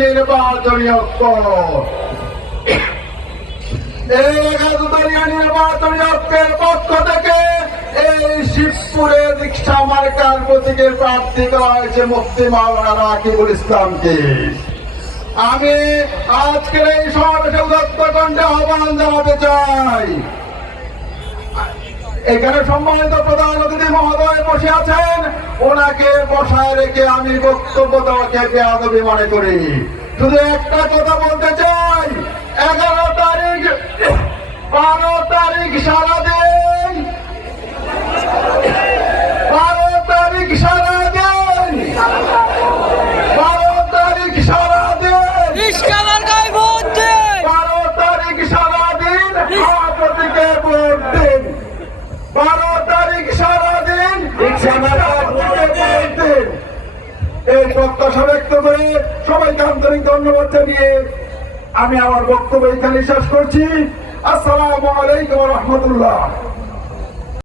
নির্বাচনী ঐক্য। এই একাধিকারিয়া নির্বাচনী ঐক্যের পক্ষ থেকে এই শিবপুরের রিক্সা মার্কার প্রতীকের প্রার্থী করা হয়েছে মুফতি মাওলানা রাকিবুল ইসলামকে। আমি আজকের এই সমাবেশে উদাত্ত কণ্ঠে আহ্বান জানাতে চাই, এখানে সম্মানিত প্রধান অতিথি মহোদয় বসে আছেন, ওনাকে বসায় রেখে আমি বক্তব্য দেওয়াকে বেয়াদবি মনে করি। শুধু একটা কথা বলতে চাই, 11 তারিখ 12 তারিখ সারাদিন 12 তারিখ সারাদিন 12 তারিখ সারাদিন 12 তারিখ সারাদিন প্রতীকে ভোট দিন। 12 তারিখ সারাদিন এই প্রত্যাশা ব্যক্ত করে সবাইকে আন্তরিক ধন্যবাদ জানিয়ে আমি আমার বক্তব্য এখানে শেষ করছি। আসসালামু আলাইকুম ওয়া রাহমাতুল্লাহ।